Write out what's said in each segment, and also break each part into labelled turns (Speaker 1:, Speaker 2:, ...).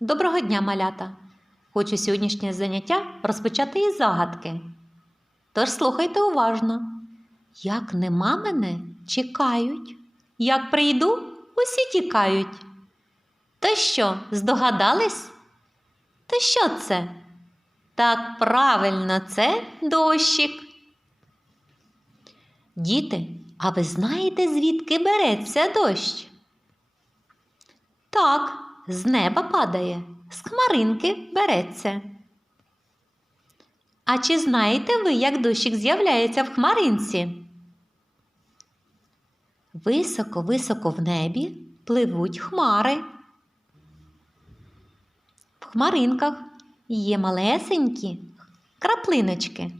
Speaker 1: Доброго дня, малята! Хочу сьогоднішнє заняття розпочати із загадки. Тож слухайте уважно. Як нема мене, чекають. Як прийду, усі тікають. То що, здогадались? То що це? Так правильно, це дощик. Діти, а ви знаєте, звідки береться дощ? Так, з неба падає, з хмаринки береться. А чи знаєте ви, як дощик з'являється в хмаринці? Високо-високо в небі пливуть хмари. В хмаринках є малесенькі краплиночки.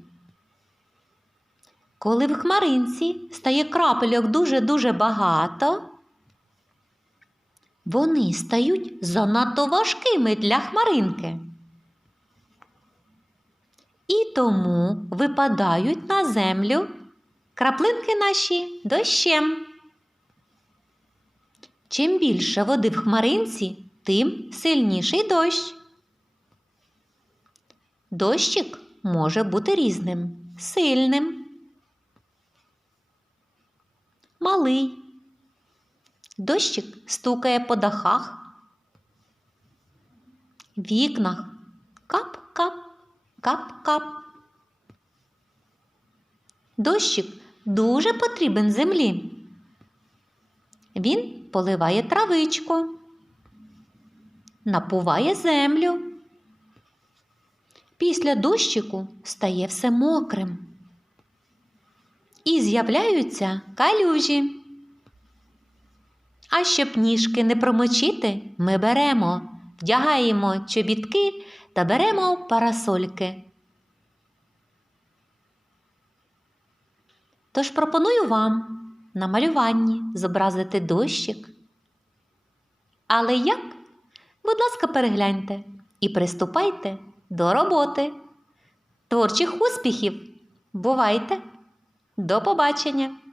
Speaker 1: Коли в хмаринці стає крапельок дуже-дуже багато, вони стають занадто важкими для хмаринки. І тому випадають на землю краплинки наші дощем. Чим більше води в хмаринці, тим сильніший дощ. Дощик може бути різним, сильним, малий. Дощик стукає по дахах, вікнах. Кап-кап, кап-кап. Дощик дуже потрібен землі. Він поливає травичку, напуває землю. Після дощику стає все мокрим. І з'являються калюжі. А щоб ніжки не промочити, ми беремо, вдягаємо чобітки та беремо парасольки. Тож пропоную вам на малюванні зобразити дощик. Але як? Будь ласка, перегляньте і приступайте до роботи. Творчих успіхів! Бувайте! До побачення!